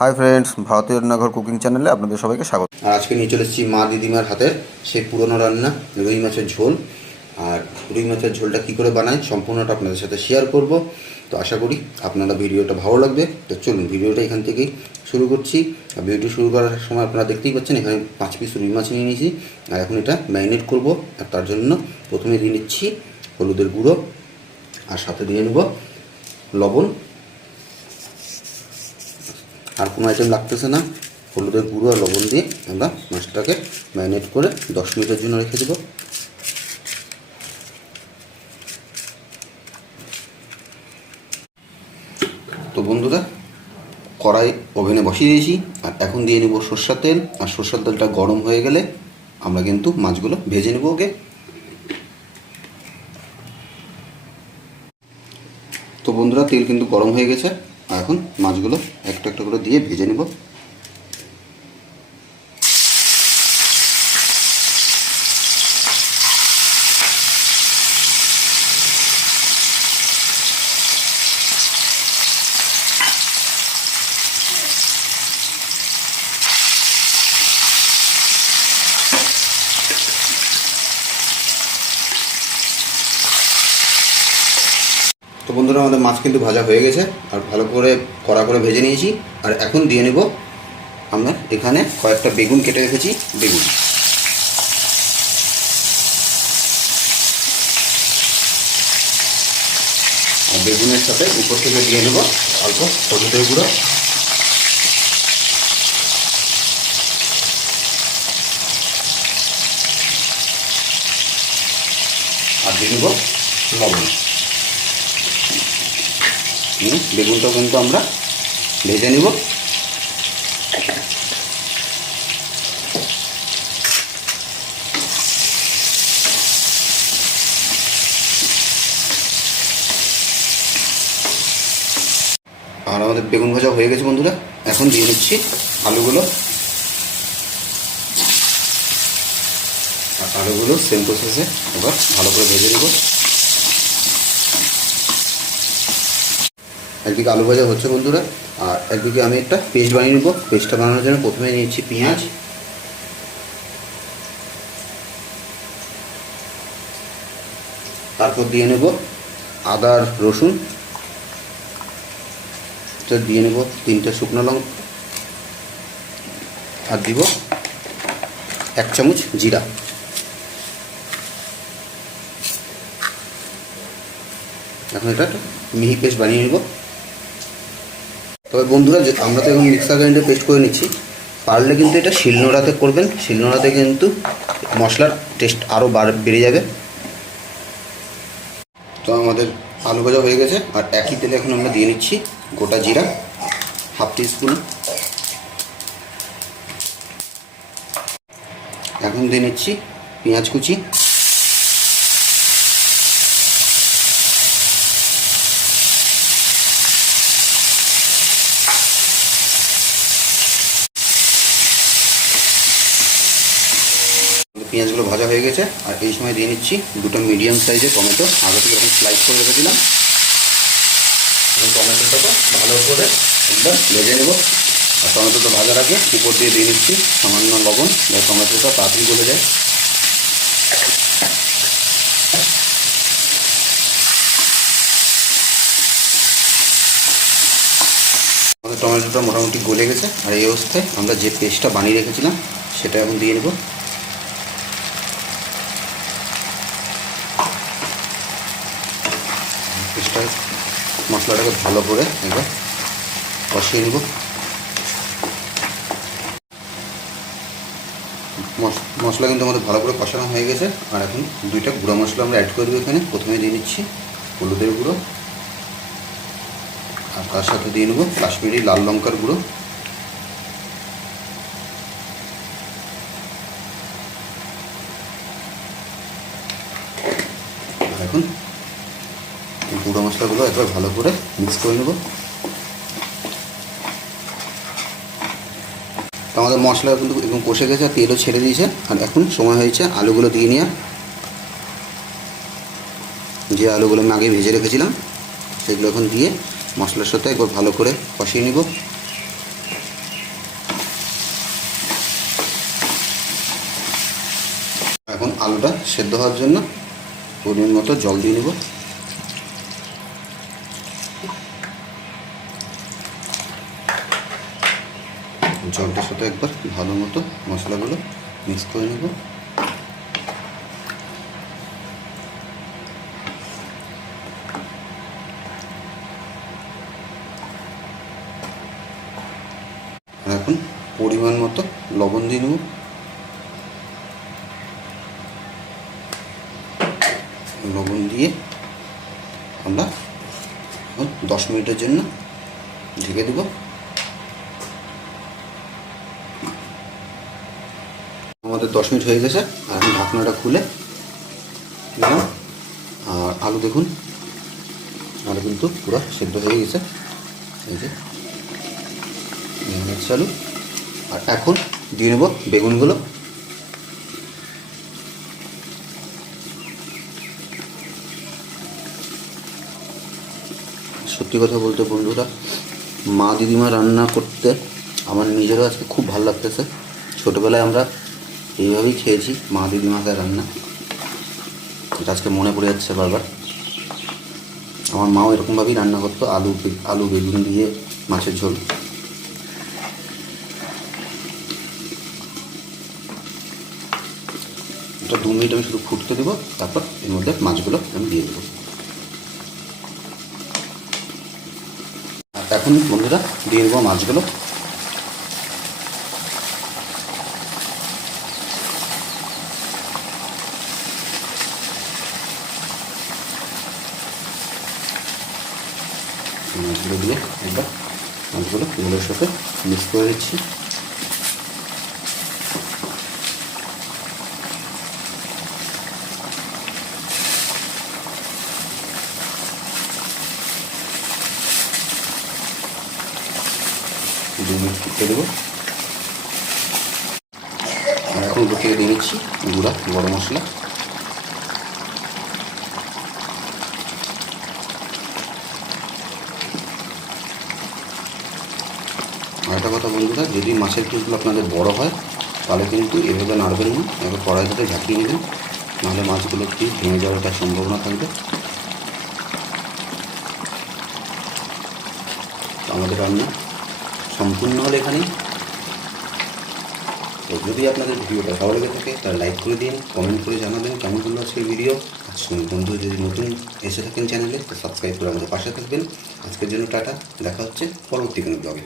Hi friends, ভারতীয় রান্নাঘর cooking চ্যানেলে আপনাদের সবাইকে স্বাগত। আর আজকে নিয়ে চলে এসেছি মা দিদিমার হাতের সেই পুরনো রান্না রুই মাছের ঝোল। আর রুই মাছের ঝোলটা কী করে বানাই সম্পূর্ণটা আপনাদের সাথে শেয়ার করব। তো আশা করি আপনারা ভিডিওটা ভালো লাগবে। তো চলুন ভিডিওটা এখান থেকেই শুরু করছি। আর ভিডিও শুরু করার সময় আপনারা দেখতেই পাচ্ছেন এখানে 5 পিস রুই মাছ নিয়ে নিয়েছি। আর এখন এটা ম্যারিনেট করব। আর তার জন্য প্রথমে দিয়ে নিচ্ছি হলুদের গুঁড়ো, আর সাথে দিয়ে নেব লবণ। আর কোনো আইটেম লাগতেছে না, হলুদের গুঁড়ো আর লবণ দিয়ে আমরা মাছটাকে ম্যারিনেট করে 10 মিনিটের জন্য রেখে দেব। তো বন্ধুরা, কড়াই ওভেনে বসিয়ে দিয়েছি। আর এখন দিয়ে নেব সরষের তেল। আর সরষের তেলটা গরম হয়ে গেলে আমরা কিন্তু মাছগুলো ভেজে নেব। ওকে, তো বন্ধুরা তেল কিন্তু গরম হয়ে গেছে। আর এখন মাছগুলো একটা একটা করে দিয়ে ভেজে নেব। তো বন্ধুরা, আমাদের মাছ কিন্তু ভাজা হয়ে গেছে আর ভালো করে কড়া করে ভেজে নিয়েছি। আর এখন দিয়ে নেব আমরা এখানে কয়েকটা বেগুন কেটে রেখেছি। বেগুন আর বেগুনের সাথে উপর থেকে দিয়ে নেব অল্প হলুদের গুঁড়ো, আর দিয়ে নেব লবণ। বেগুনটাও কিন্তু আমরা ভেজে নেব। আর আমাদের বেগুন ভাজা হয়ে গেছে বন্ধুরা। এখন দিয়ে নিচ্ছি আলুগুলো। আর আলুগুলো সেম প্রসেসে এবার ভালো করে ভেজে নেব। একদিকে আলু ভাজা হচ্ছে বন্ধুরা, আর একদিকে আমি একটা পেস্ট বানিয়ে নেব। পেস্টটা বানানোর জন্য প্রথমে নিয়েছি পেঁয়াজ, তারপর দিয়ে নেব আদা আর রসুন, দিয়ে নেব 3টে শুকনো লঙ্কা, আর দিব 1 চামচ জিরা। এখন এটা একটা মিহি পেস্ট বানিয়ে নেব। তবে বন্ধুরা, আমরা তো এখন মিক্সার গ্রাইন্ডারে পেস্ট করে নিচ্ছি, পারলে কিন্তু এটা শিলনোড়াতে করবেন। শিলনোড়াতে কিন্তু মশলার টেস্ট আরও বেড়ে যাবে। তো আমাদের আলু ভাজা হয়ে গেছে। আর একই তেলে এখন আমরা দিয়ে নিচ্ছি গোটা জিরা হাফ টিস্পুন। এখন দিয়ে নিচ্ছি পেঁয়াজ কুচি, পেঁয়াজগুলো ভাজা হয়ে গেছে। আর এই সময় দিয়ে নিচ্ছি 2টো মিডিয়াম সাইজের টমেটো, আগে থেকে এখন স্লাইস করে রেখেছিলাম। এখন টমেটোটাকে ভালো করে একবার ভেজে নেব। আর টমেটোটা ভাজার আগে উপর দিয়ে নিচ্ছি সামান্য লবণ, যাতে টমেটোটা তাড়াতাড়ি গলে যায়। আমাদের টমেটোটা মোটামুটি গলে গেছে। আর এই অবস্থায় আমরা যে পেস্টটা বানিয়ে রেখেছিলাম সেটা এখন দিয়ে নেব। পেস্টটা মশলাটাকে ভালো করে একবার কষিয়ে নেব। মশলা কিন্তু আমাদের ভালো করে কষানো হয়ে গেছে। আর এখন 2টা গুঁড়ো মশলা আমরা অ্যাড করবো এখানে। প্রথমে দিয়ে নিচ্ছি হলুদের গুঁড়ো, আর তার সাথে দিয়ে নেব কাশ্মীরি লাল লঙ্কার গুঁড়ো, আর এখন গুঁড়ো মশলাগুলো একবার ভালো করে মিক্স করে নেব। তো আমাদের মশলা কিন্তু একদম কষে গেছে, তেলও ছেড়ে দিয়েছে। আর এখন সময় হয়েছে আলুগুলো দিয়ে নেওয়া। যে আলুগুলো আমি আগে ভেজে রেখেছিলাম সেগুলো এখন দিয়ে মশলার সাথে একবার ভালো করে কষিয়ে নেব। আলুটা সেদ্ধ হওয়ার জন্য পরিমাণ মতো জল দিয়ে নেব। জলটার সাথে একবার ভালো মতো মশলাগুলো মিক্স করে নেব। এখন পরিমাণ মতো লবণ দিয়ে নেব। লবণ দিয়ে আমরা 10 মিনিটের জন্য ঢেকে দেব। আমাদের 10 মিনিট হয়ে গেছে। আর এখন ঢাকনাটা খুলে দিলাম। আর আলু দেখুন, আলু কিন্তু পুরো সেদ্ধ হয়ে গেছে। এই যে আলু। আর এখন দিয়ে নেব বেগুনগুলো। সত্যি কথা বলতে বন্ধুরা, মা দিদিমা রান্না করতে আমার নিজেরও আজকে খুব ভালো লাগতেছে। ছোটোবেলায় আমরা এইভাবেই খেয়েছি মা দিদিমাকে রান্না, এটা আজকে মনে পড়ে যাচ্ছে বারবার। আমার মাও এরকমভাবেই রান্না করতো, আলু বেগুন দিয়ে মাছের ঝোল। এটা 2 মিনিট আমি শুধু ফুটতে দেবো, তারপর এর মধ্যে মাছগুলো আমি দিয়ে দেবো। আর এখন বন্ধুরা দিয়ে দেবো মাছগুলো। মাছগুলো দিয়ে একবার মাছগুলো ঝোলের সাথে মিক্স করে দিচ্ছি। দু মিনিট ফুটতে দেবো। আর এখন থেকে দিয়ে নিচ্ছি গুঁড়া গরম মশলা। আর একটা কথা বন্ধুরা, যদি মাছের পিসগুলো আপনাদের বড় হয় তাহলে কিন্তু এভাবে নাড়বেন না, এবার কড়াইতে ঝাঁকিয়ে নেবেন, নাহলে মাছগুলো কি ভেঙে যাওয়ার একটা সম্ভাবনা থাকবে। আমাদের রান্না সম্পূর্ণ হলো এখানেই। তো যদি আপনাদের ভিডিওটা ভালো লেগে থাকে তাহলে লাইক করে দিন, কমেন্ট করে জানাবেন কেমন হলো আজকের ভিডিও। আর বন্ধু যদি নতুন এসে থাকেন চ্যানেলে তো সাবস্ক্রাইব করে আমাদের পাশে থাকবেন। আজকের জন্য টাটা, দেখা হচ্ছে পরবর্তী কোনো ব্লগে।